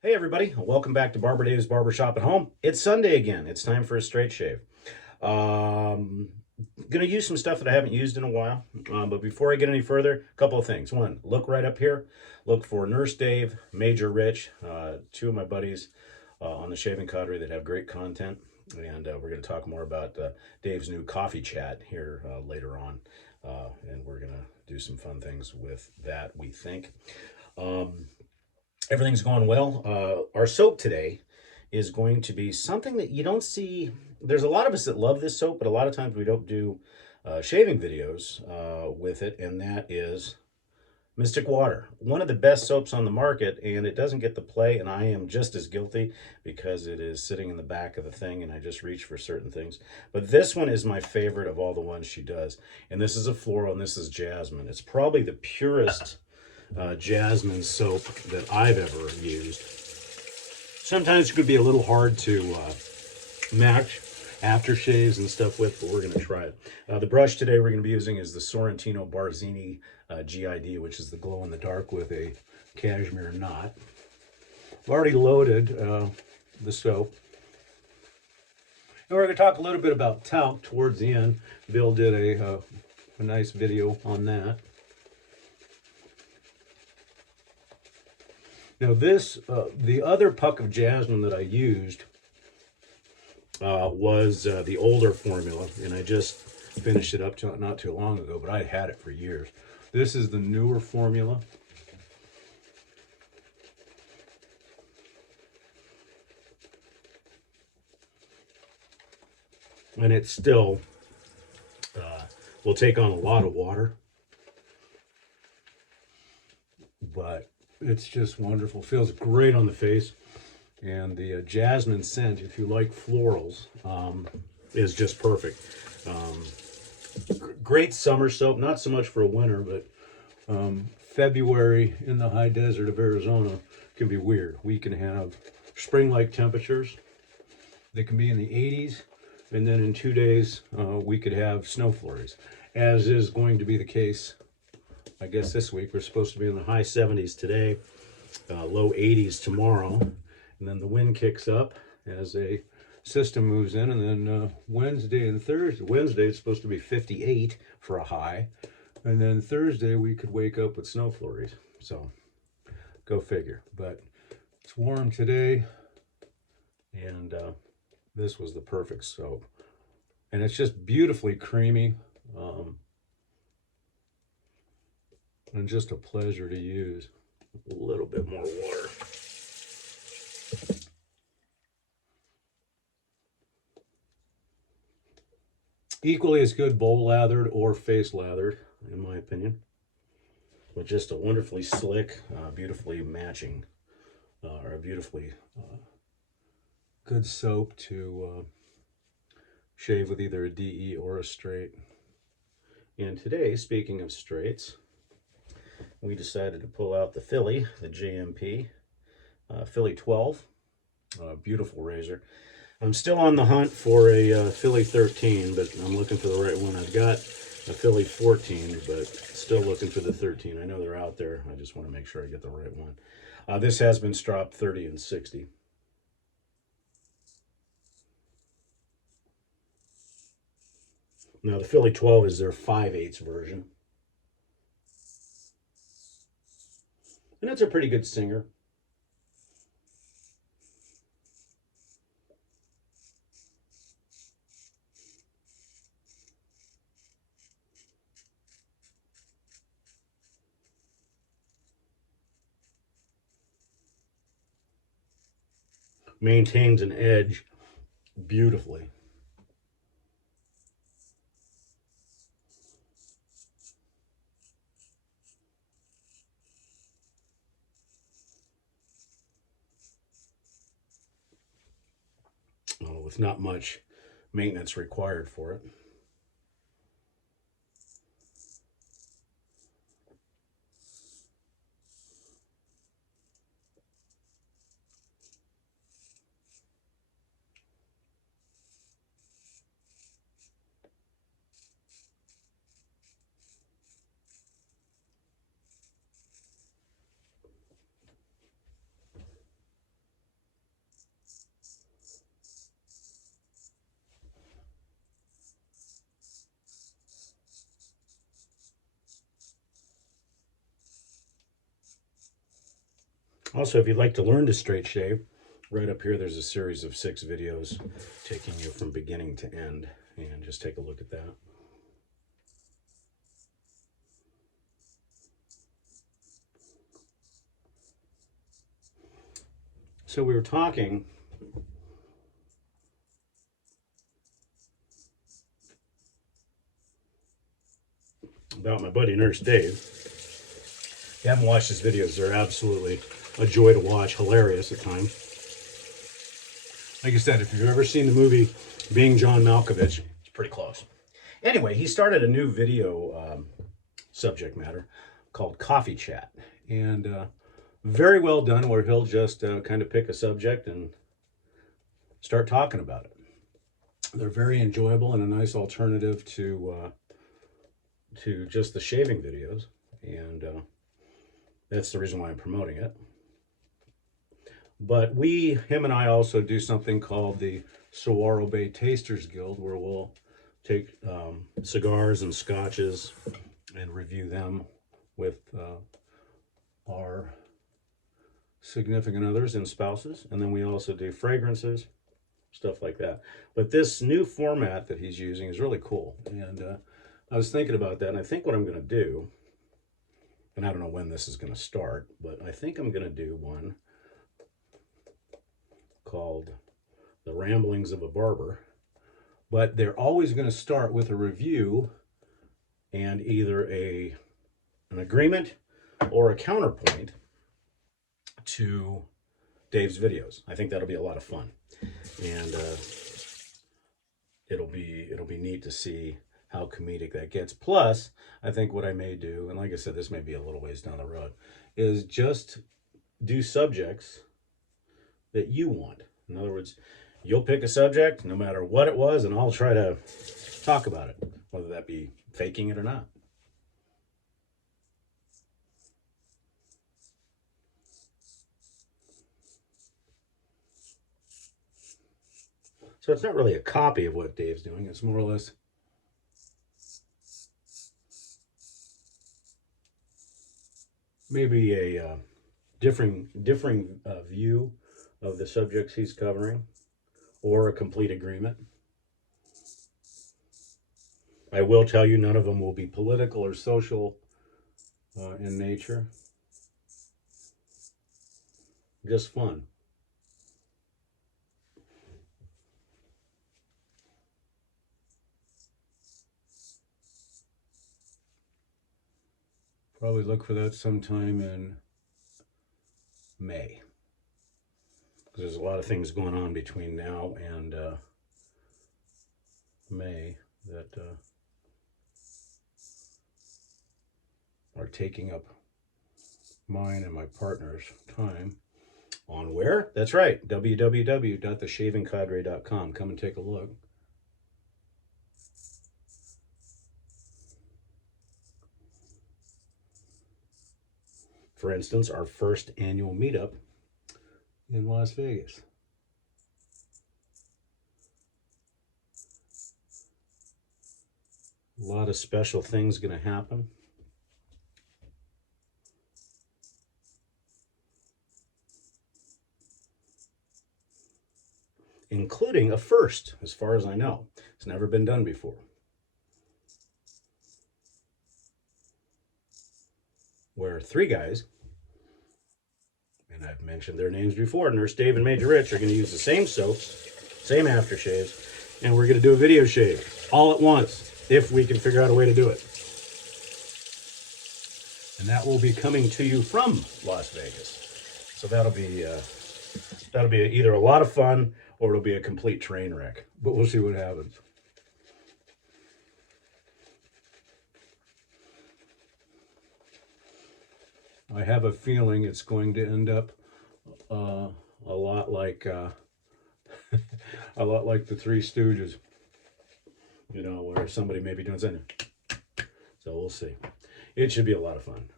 Hey everybody, welcome back to Barber Dave's Barbershop at Home. It's Sunday again. It's time for a straight shave. Um, gonna use some stuff that I haven't used in a while. But before I get any further, a couple of things. One, look right up here. Look for Nurse Dave, Major Rich, two of my buddies on the Shaving Cadre that have great content. And we're going to talk more about Dave's new coffee chat here later on. And we're going to do some fun things with that, we think. Um, Everything's going well. Our soap today is going to be something that you don't see. There's a lot of us that love this soap, but a lot of times we don't do shaving videos with it, and that is Mystic Water. One of the best soaps on the market, and it doesn't get the play, and I am just as guilty because it is sitting in the back of the thing, and I just reach for certain things. But this one is my favorite of all the ones she does, and this is a floral, and this is Jasmine. It's probably the purest Jasmine soap that I've ever used. Sometimes it could be a little hard to match aftershaves and stuff with, but we're going to try it. The brush today we're going to be using is the Sorrentino Barzini GID, which is the glow in the dark with a cashmere knot. I've already loaded the soap. And we're going to talk a little bit about talc towards the end. Bill did a nice video on that. Now this, the other puck of Jasmine that I used was the older formula, and I just finished it up not too long ago, but I had it for years. This is the newer formula. And it still will take on a lot of water, but it's just wonderful. Feels great on the face. And the jasmine scent, if you like florals, is just perfect. Great summer soap, not so much for a winter, but February in the high desert of Arizona can be weird. We can have spring-like temperatures. They can be in the 80s, and then in 2 days, we could have snow flurries, as is going to be the case, I guess, this week. We're supposed to be in the high 70s today, low 80s tomorrow, and then the wind kicks up as a system moves in, and then Wednesday and Thursday. Wednesday it's supposed to be 58 for a high, and then Thursday we could wake up with snow flurries. So go figure. But it's warm today, and this was the perfect soap, and it's just beautifully creamy, and just a pleasure to use. A little bit more water. Equally as good bowl lathered or face lathered, in my opinion. But just a wonderfully slick, beautifully matching, or a beautifully good soap to shave with either a DE or a straight. And today, speaking of straights, we decided to pull out the Philly, the JMP, Philly 12, beautiful razor. I'm still on the hunt for a Philly 13, but I'm looking for the right one. I've got a Philly 14, but still looking for the 13. I know they're out there. I just want to make sure I get the right one. This has been stropped 30 and 60. Now the Philly 12 is their 5/8 version. And it's a pretty good singer. Maintains an edge beautifully. With not much maintenance required for it. Also, if you'd like to learn to straight shave, right up here there's a series of 6 videos taking you from beginning to end, and just take a look at that. So we were talking about my buddy Nurse Dave. If you haven't watched his videos, they're absolutely a joy to watch, hilarious at times. Like I said, if you've ever seen the movie Being John Malkovich, it's pretty close. Anyway, he started a new video subject matter called Coffee Chat, and very well done, where he'll just kind of pick a subject and start talking about it. They're very enjoyable and a nice alternative to just the shaving videos, and that's the reason why I'm promoting it. But him and I also do something called the Saguaro Bay Tasters Guild, where we'll take cigars and scotches and review them with our significant others and spouses. And then we also do fragrances, stuff like that. But this new format that he's using is really cool. And I was thinking about that, and I think what I'm going to do, and I don't know when this is going to start, but I think I'm going to do one called The Ramblings of a Barber. But they're always going to start with a review and either an agreement or a counterpoint to Dave's videos. I think that'll be a lot of fun, and it'll be neat to see how comedic that gets. Plus, I think what I may do, and like I said, this may be a little ways down the road, is just do subjects that you want. In other words, you'll pick a subject, no matter what it was, and I'll try to talk about it, whether that be faking it or not. So it's not really a copy of what Dave's doing. It's more or less maybe a differing view of the subjects he's covering, or a complete agreement. I will tell you, none of them will be political or social in nature. Just fun. Probably look for that sometime in May, because there's a lot of things going on between now and May that are taking up mine and my partner's time. On where? That's right, www.theshavingcadre.com. Come and take a look. For instance, our first annual meetup in Las Vegas. A lot of special things going to happen. Including a first, as far as I know. It's never been done before. Where 3 guys, and I've mentioned their names before, Nurse Dave and Major Rich, are going to use the same soaps, same aftershaves, and we're going to do a video shave all at once, if we can figure out a way to do it. And that will be coming to you from Las Vegas. So that'll be either a lot of fun or it'll be a complete train wreck. But we'll see what happens. I have a feeling it's going to end up a lot like a lot like the Three Stooges, you know, where somebody may be doing something. So we'll see. It should be a lot of fun.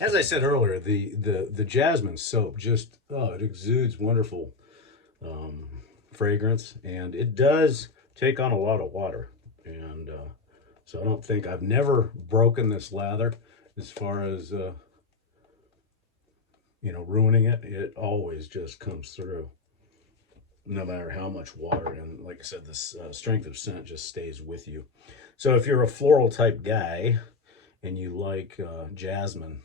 As I said earlier, the Jasmine soap just, it exudes wonderful fragrance, and it does take on a lot of water. And so I've never broken this lather as far as you know, ruining it. It always just comes through, no matter how much water. And like I said, this strength of scent just stays with you. So if you're a floral type guy and you like Jasmine,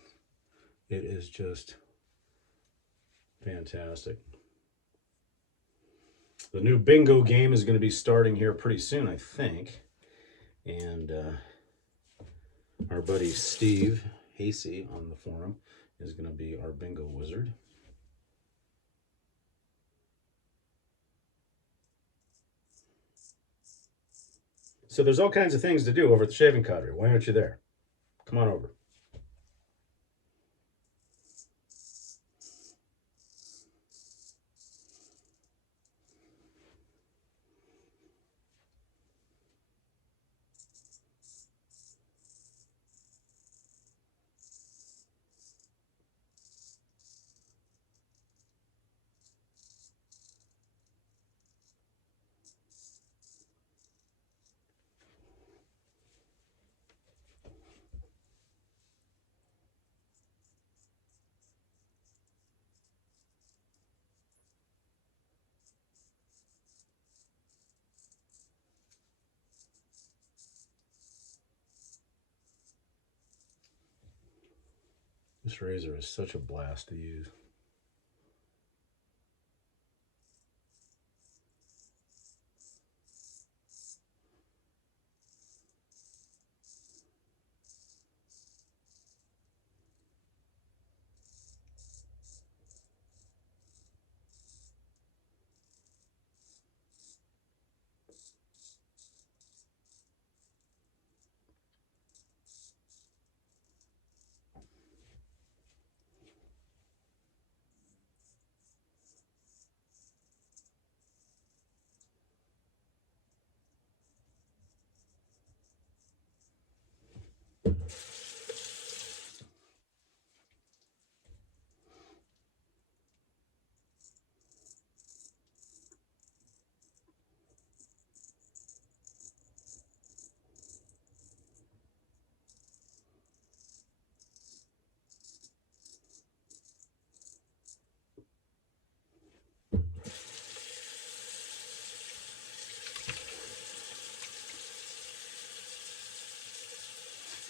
it is just fantastic. The new bingo game is going to be starting here pretty soon, I think. And our buddy Steve Hasey on the forum is going to be our bingo wizard. So there's all kinds of things to do over at the Shaving Cadre. Why aren't you there? Come on over. This razor is such a blast to use.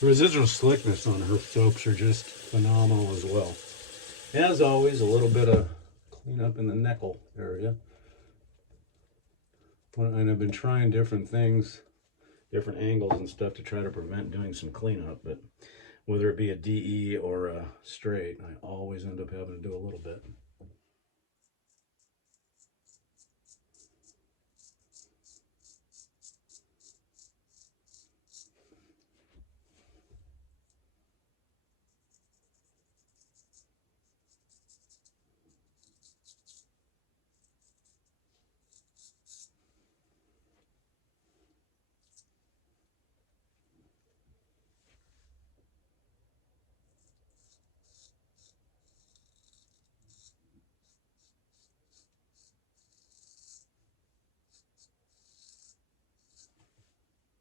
The residual slickness on her soaps are just phenomenal as well. As always, a little bit of cleanup in the neckle area. And I've been trying different things, different angles and stuff to try to prevent doing some cleanup, but whether it be a DE or a straight, I always end up having to do a little bit.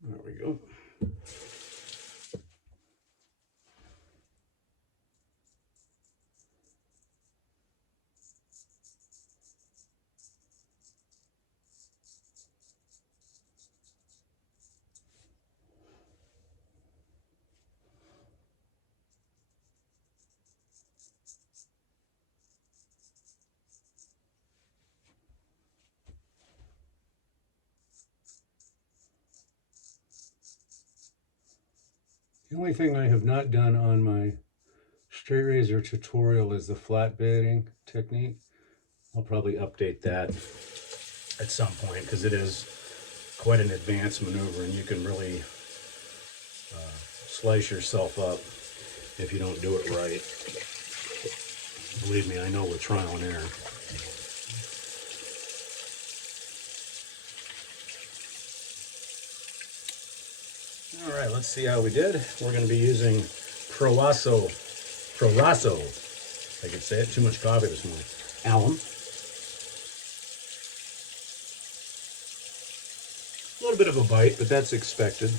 There we go. The only thing I have not done on my straight razor tutorial is the flat bedding technique. I'll probably update that at some point because it is quite an advanced maneuver and you can really slice yourself up if you don't do it right. Believe me, I know with trial and error. All right, let's see how we did. We're going to be using Proraso, I could say it, too much coffee this morning. Alum. A little bit of a bite, but that's expected.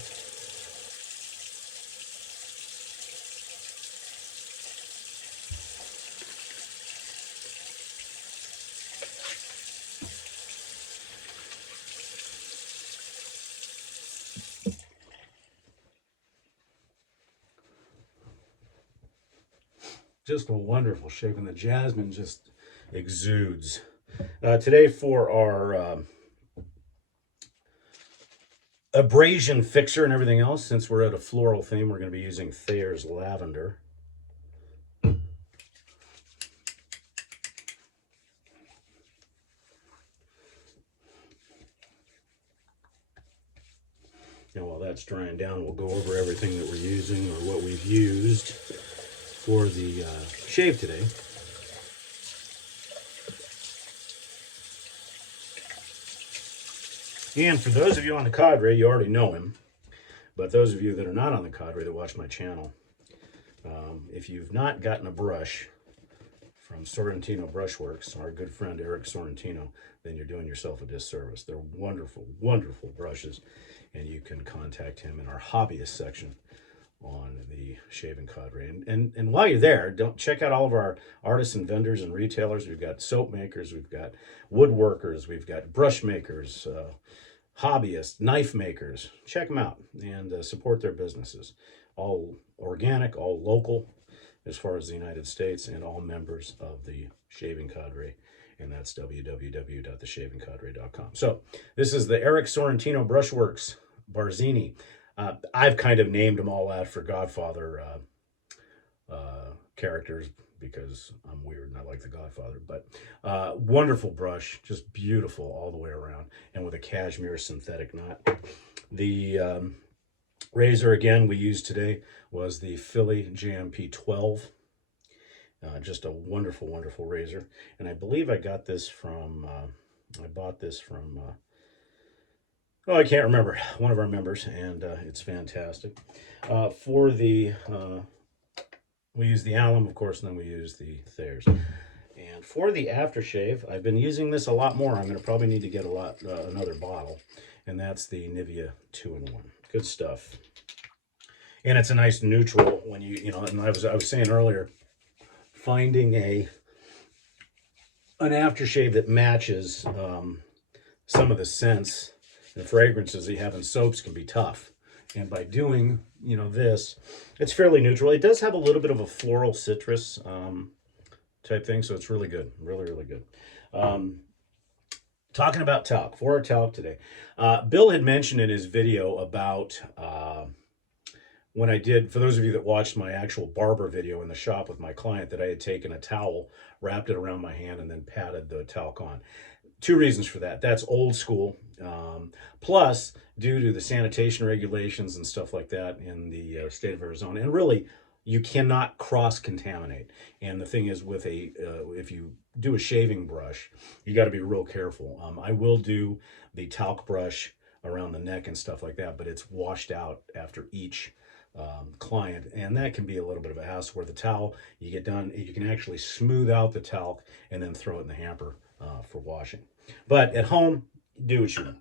Just a wonderful shave, and the jasmine just exudes. Today for our abrasion fixer and everything else, since we're at a floral theme, we're going to be using Thayers Lavender. And while that's drying down, we'll go over everything that we're using or what we've used for the shave today. And for those of you on the cadre, you already know him. But those of you that are not on the cadre that watch my channel, if you've not gotten a brush from Sorrentino Brushworks, our good friend Eric Sorrentino, then you're doing yourself a disservice. They're wonderful, wonderful brushes, and you can contact him in our hobbyist section on the shaving cadre. And while you're there, don't check out all of our artists and vendors and retailers. We've got soap makers, we've got woodworkers, we've got brush makers, hobbyists, knife makers. Check them out and support their businesses. All organic, all local as far as the United States, and all members of the shaving cadre, and that's www.theshavingcadre.com. So this is the Eric Sorrentino Brushworks Barzini. I've kind of named them all after Godfather characters because I'm weird and I like the Godfather. But wonderful brush, just beautiful all the way around, and with a cashmere synthetic knot. The razor again we used today was the Philly JMP 12. Just a wonderful, wonderful razor, and I believe I got this from. I bought this from. Oh, I can't remember, one of our members, and it's fantastic. For the, we use the Alum, of course, and then we use the Thayers. And for the aftershave, I've been using this a lot more. I'm going to probably need to get another bottle, and that's the Nivea 2-in-1. Good stuff. And it's a nice neutral when you know, and I was saying earlier, finding an aftershave that matches some of the scents and fragrances that you have in soaps can be tough. And by doing, you know, this, it's fairly neutral. It does have a little bit of a floral citrus type thing, so it's really good. Really, really good. Talking about talc, for our talc today. Bill had mentioned in his video about when I did, for those of you that watched my actual barber video in the shop with my client, that I had taken a towel, wrapped it around my hand, and then patted the talc on. Two reasons for that. That's old school. Plus, due to the sanitation regulations and stuff like that in the state of Arizona, and really, you cannot cross-contaminate. And the thing is, with if you do a shaving brush, you got to be real careful. I will do the talc brush around the neck and stuff like that, but it's washed out after each client, and that can be a little bit of a hassle. Where the towel, you get done, you can actually smooth out the talc and then throw it in the hamper for washing. But at home, do what you want.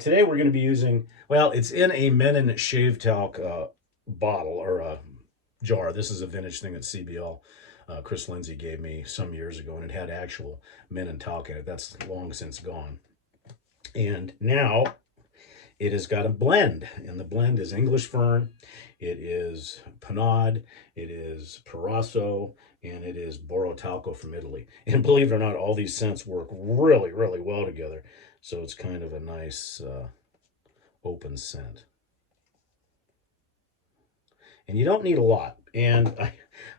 Today we're going to be using, well, it's in a Mennen shave talc bottle or jar. This is a vintage thing that CBL Chris Lindsay gave me some years ago, and it had actual Mennen talc in it. That's long since gone. And now it has got a blend, and the blend is English fern, it is Penhaligon, it is Proraso, and it is Borotalco from Italy. And believe it or not, all these scents work really, really well together. So it's kind of a nice open scent. And you don't need a lot. And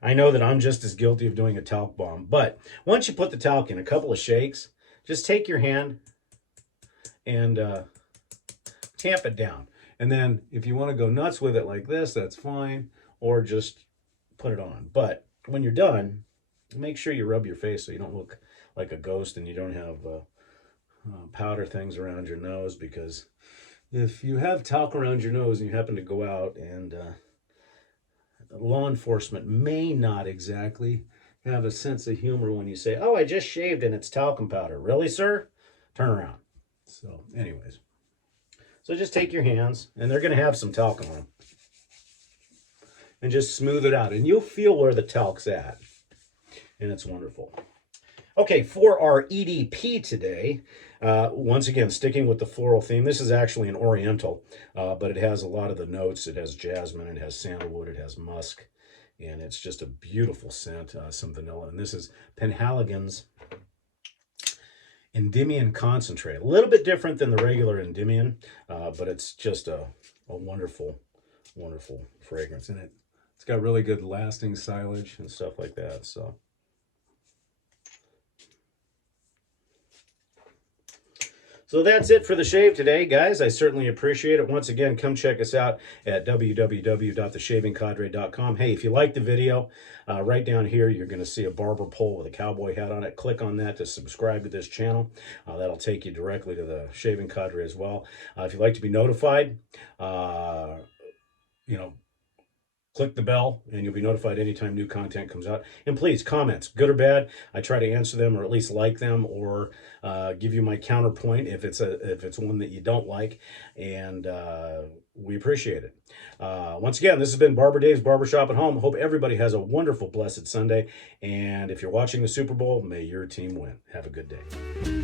I know that I'm just as guilty of doing a talc bomb. But once you put the talc in, a couple of shakes, just take your hand and tamp it down. And then if you want to go nuts with it like this, that's fine. Or just put it on. But when you're done, make sure you rub your face so you don't look like a ghost and you don't have powder things around your nose. Because if you have talc around your nose and you happen to go out, and law enforcement may not exactly have a sense of humor when you say, oh, I just shaved and it's talcum powder. Really, sir? Turn around. So anyways, so just take your hands, and they're going to have some talc on them, and just smooth it out, and you'll feel where the talc's at, and it's wonderful. Okay, for our EDP today, once again, sticking with the floral theme, this is actually an Oriental, but it has a lot of the notes. It has jasmine, it has sandalwood, it has musk, and it's just a beautiful scent, some vanilla. And this is Penhaligon's Endymion Concentrate. A little bit different than the regular Endymion, but it's just a wonderful, wonderful fragrance. And it's got really good lasting silage and stuff like that. So that's it for the shave today, guys. I certainly appreciate it. Once again, come check us out at www.theshavingcadre.com. Hey, if you like the video, right down here, you're going to see a barber pole with a cowboy hat on it. Click on that to subscribe to this channel. That'll take you directly to the Shaving Cadre as well. If you'd like to be notified, click the bell and you'll be notified anytime new content comes out. And please, comments, good or bad, I try to answer them or at least like them, or give you my counterpoint if it's one that you don't like, and we appreciate it. Once again, this has been Barber Dave's Barbershop at Home. Hope everybody has a wonderful, blessed Sunday, and if you're watching the Super Bowl, may your team win. Have a good day.